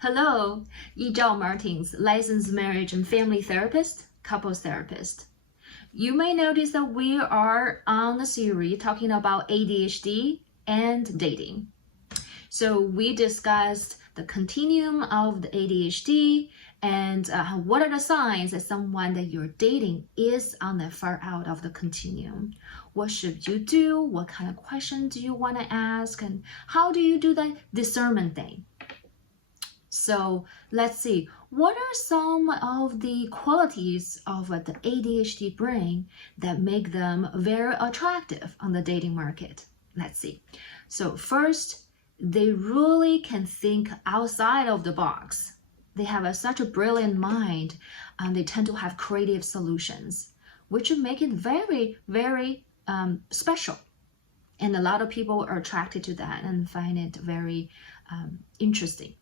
Hello, Yizhao Martins, licensed marriage and family therapist, couples therapist. You may notice that we are on a series talking about ADHD and dating. So we discussed the continuum of the ADHD and what are the signs that someone that you're dating is on the far out of the continuum. What should you do? What kind of questions do you want to ask? And how do you do the discernment thing? So let's see, what are some of the qualities of the ADHD brain that make them very attractive on the dating market? Let's see. So first, they really can think outside of the box. They have such a brilliant mind, and they tend to have creative solutions, which make it very, very special. And a lot of people are attracted to that and find it very interesting.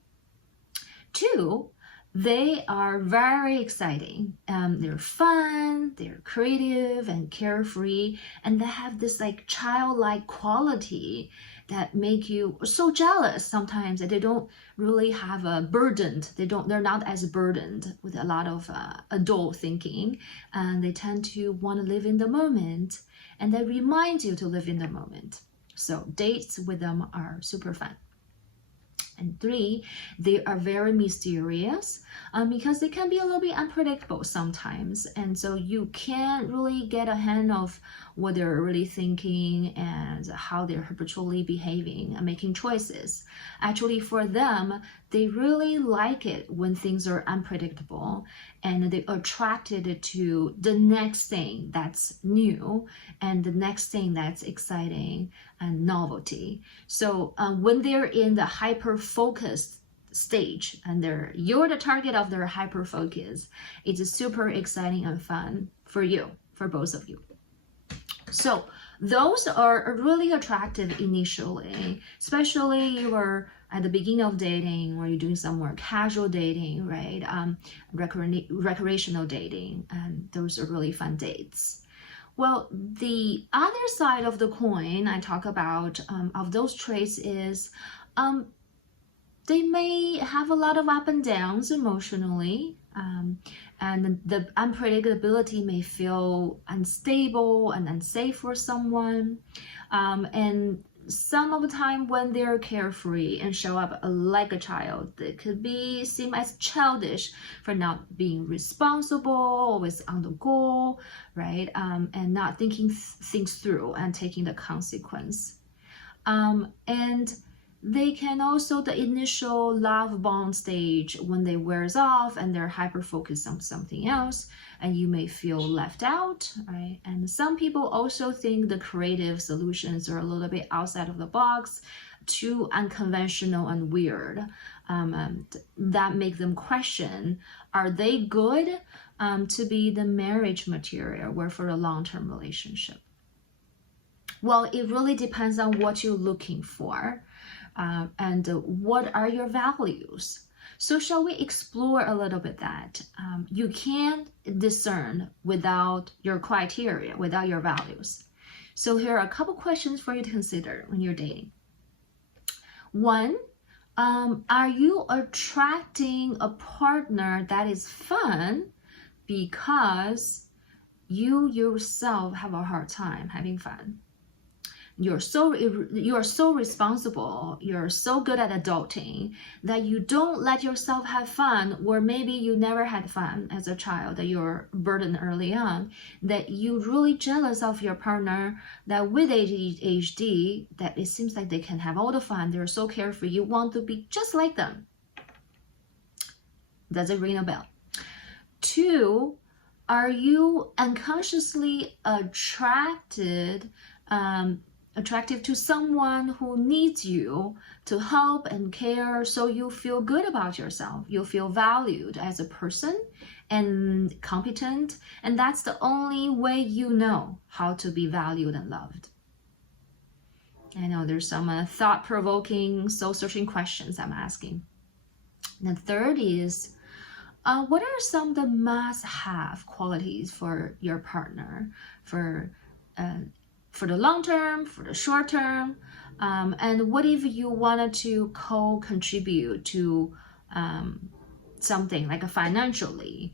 Two, they are very exciting. They're fun, they're creative and carefree, and they have this like childlike quality that make you so jealous sometimes that they don't really have a burdened. They're not as burdened with a lot of adult thinking, and they tend to want to live in the moment, and they remind you to live in the moment. So dates with them are super fun. And three, they are very mysterious because they can be a little bit unpredictable sometimes. And so you can't really get a hand of what they're really thinking and how they're habitually behaving and making choices. Actually, for them, they really like it when things are unpredictable and they're attracted to the next thing that's new and the next thing that's exciting and novelty. So when they're in the hyper-focused stage and you're the target of their hyper-focus, it's super exciting and fun for you, for both of you. So those are really attractive initially, especially you are at the beginning of dating or you're doing some more casual dating, right? Recreational dating, and those are really fun dates. Well, the other side of the coin I talk about of those traits is they may have a lot of up and downs emotionally, and the unpredictability may feel unstable and unsafe for someone. And some of the time when they're carefree and show up like a child, they could seem as childish for not being responsible, always on the goal, right? And not thinking things through and taking the consequence. And they can also, the initial love bond stage, when they wears off and they're hyper-focused on something else, and you may feel left out, right? And some people also think the creative solutions are a little bit outside of the box, too unconventional and weird. That make them question, are they good to be the marriage material or for a long-term relationship? Well, it really depends on what you're looking for. And what are your values? So shall we explore a little bit that? You can't discern without your criteria, without your values. So here are a couple questions for you to consider when you're dating. One, are you attracting a partner that is fun because you yourself have a hard time having fun? You are so responsible, you're so good at adulting that you don't let yourself have fun, or maybe you never had fun as a child, that you're burdened early on, that you're really jealous of your partner, that with ADHD, that it seems like they can have all the fun, they're so carefree, you want to be just like them. Does it ring a bell? Two, are you unconsciously attractive to someone who needs you to help and care, so you feel good about yourself, you feel valued as a person and competent, and that's the only way you know how to be valued and loved. I know there's some thought-provoking, soul-searching questions I'm asking. And the third is, what are some of the must-have qualities for your partner, for the long term, for the short term, and what if you wanted to co-contribute to something like financially,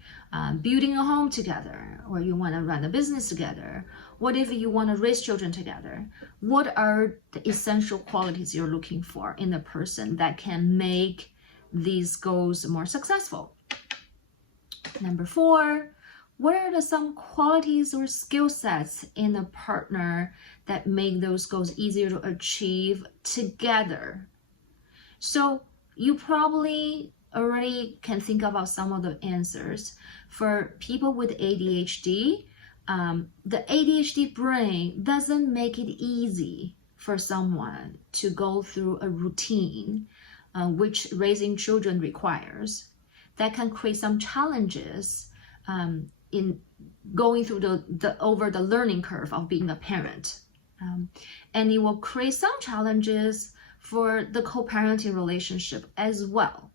building a home together, or you want to run a business together. What if you want to raise children together? What are the essential qualities you're looking for in a person that can make these goals more successful? Number 4, what are some qualities or skill sets in a partner that make those goals easier to achieve together? So you probably already can think about some of the answers. For people with ADHD, the ADHD brain doesn't make it easy for someone to go through a routine, which raising children requires. That can create some challenges in going through over the learning curve of being a parent. And it will create some challenges for the co-parenting relationship as well.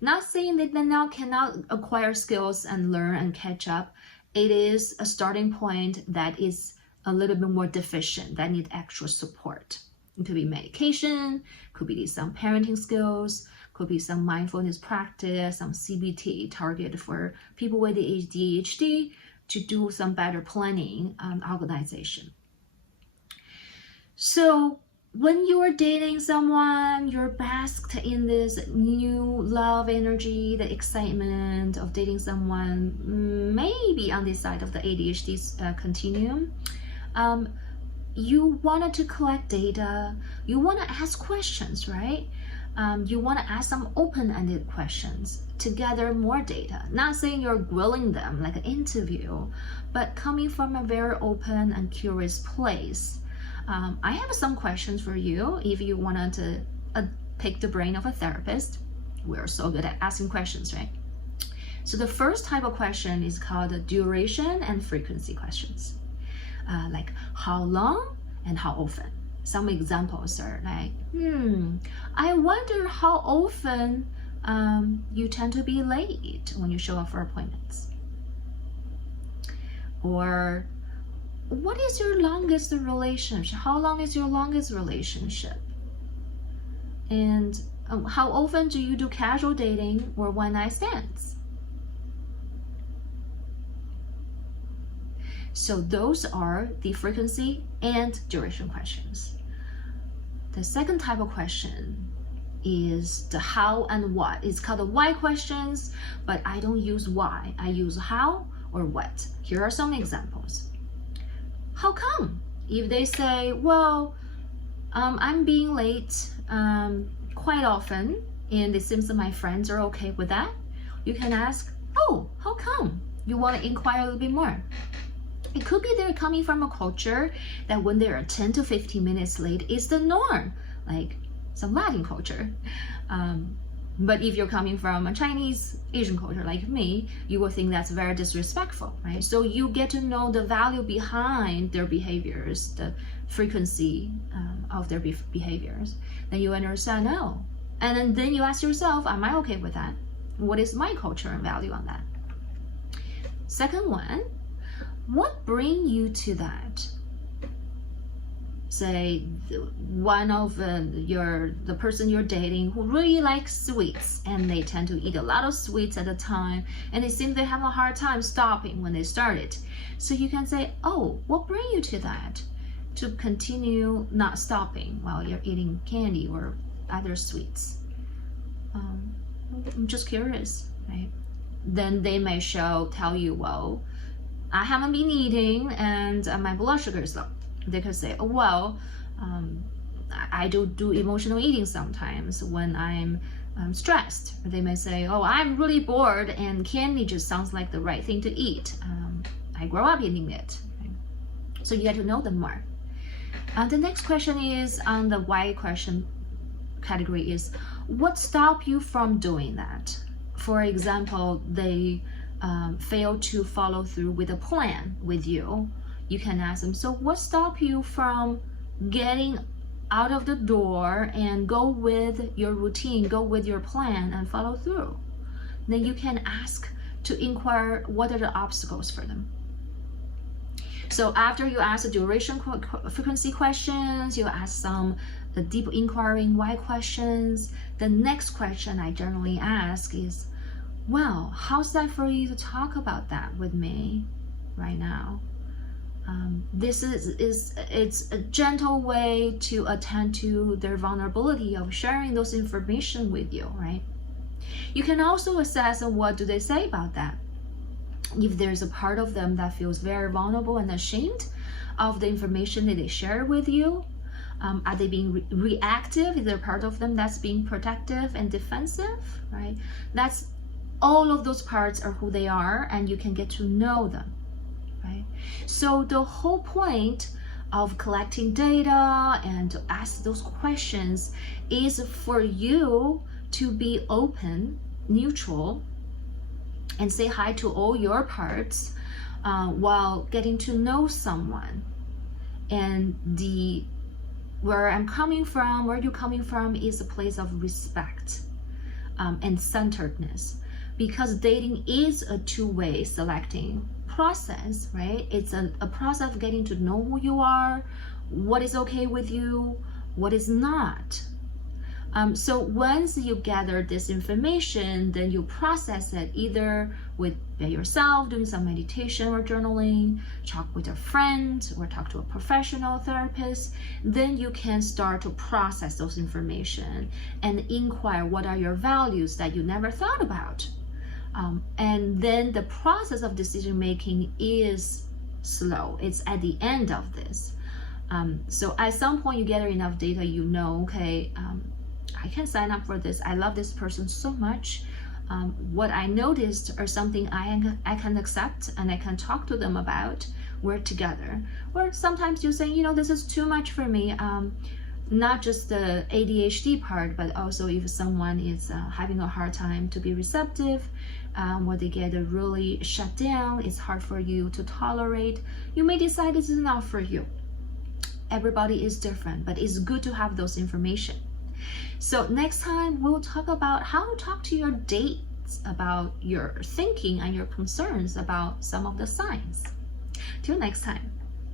Not saying that they now cannot acquire skills and learn and catch up. It is a starting point that is a little bit more deficient, that need extra support. It could be medication, could be some parenting skills, could be some mindfulness practice, some CBT targeted for people with ADHD to do some better planning and organization. So when you're dating someone, you're basked in this new love energy, the excitement of dating someone, maybe on this side of the ADHD continuum. You wanted to collect data, you want to ask questions, right? You want to ask some open-ended questions to gather more data. Not saying you're grilling them like an interview, but coming from a very open and curious place. I have some questions for you if you wanted to pick the brain of a therapist. We're so good at asking questions, right? So the first type of question is called the duration and frequency questions. Like how long and how often. Some examples are like, I wonder how often you tend to be late when you show up for appointments. Or what is your longest relationship? How long is your longest relationship? And how often do you do casual dating or one-night stands? So those are the frequency and duration questions. The second type of question is the how and what. It's called the why questions, but I don't use why. I use how or what. Here are some examples. How come? If they say, well, I'm being late quite often, and it seems that my friends are okay with that, you can ask, oh, how come? You want to inquire a little bit more. It could be they're coming from a culture that when they're 10 to 15 minutes late is the norm, like some Latin culture. But if you're coming from a Chinese, Asian culture like me, you will think that's very disrespectful, right? So you get to know the value behind their behaviors, the frequency of their behaviors. Then you understand, no. And then you ask yourself, am I okay with that? What is my culture and value on that? Second one, what brings you to that? Say one of the person you're dating who really likes sweets, and they tend to eat a lot of sweets at a time, and it seems they have a hard time stopping when they start it. So you can say, oh, what brings you to that? To continue not stopping while you're eating candy or other sweets. I'm just curious, right? Then they may tell you, well, I haven't been eating and my blood sugar is low. They could say, oh, well, I do emotional eating sometimes when I'm stressed. They may say, oh, I'm really bored and candy just sounds like the right thing to eat. I grew up eating it. Right? So you get to know them more. The next question is on the why question category is, what stopped you from doing that? For example, they fail to follow through with a plan with you. You can ask them, so what stopped you from getting out of the door and go with your routine, go with your plan and follow through? Then you can ask to inquire what are the obstacles for them. So after you ask the duration frequency questions, you ask some deep inquiring why questions, the next question I generally ask is, well, how's that for you to talk about that with me right now? This it's a gentle way to attend to their vulnerability of sharing those information with you, right? You can also assess what do they say about that. If there's a part of them that feels very vulnerable and ashamed of the information that they share with you, are they being reactive? Is there a part of them that's being protective and defensive, right? That's all of those parts are who they are, and you can get to know them. Right? So the whole point of collecting data and to ask those questions is for you to be open, neutral, and say hi to all your parts while getting to know someone. And where I'm coming from, where you're coming from, is a place of respect and centeredness, because dating is a two-way selecting process, right? It's a process of getting to know who you are, what is okay with you, what is not. So once you gather this information, then you process it either by yourself, doing some meditation or journaling, talk with a friend, or talk to a professional therapist. Then you can start to process those information and inquire what are your values that you never thought about. And then the process of decision making is slow. It's at the end of this. So at some point you gather enough data, you know, okay, I can sign up for this. I love this person so much. What I noticed are something I can accept and I can talk to them about. We're together. Or sometimes you say, you know, this is too much for me. Not just the ADHD part, but also if someone is having a hard time to be receptive, where they get really shut down, it's hard for you to tolerate, you may decide this is not for you. Everybody is different, but it's good to have those information. So next time we'll talk about how to talk to your dates about your thinking and your concerns about some of the signs. Till next time.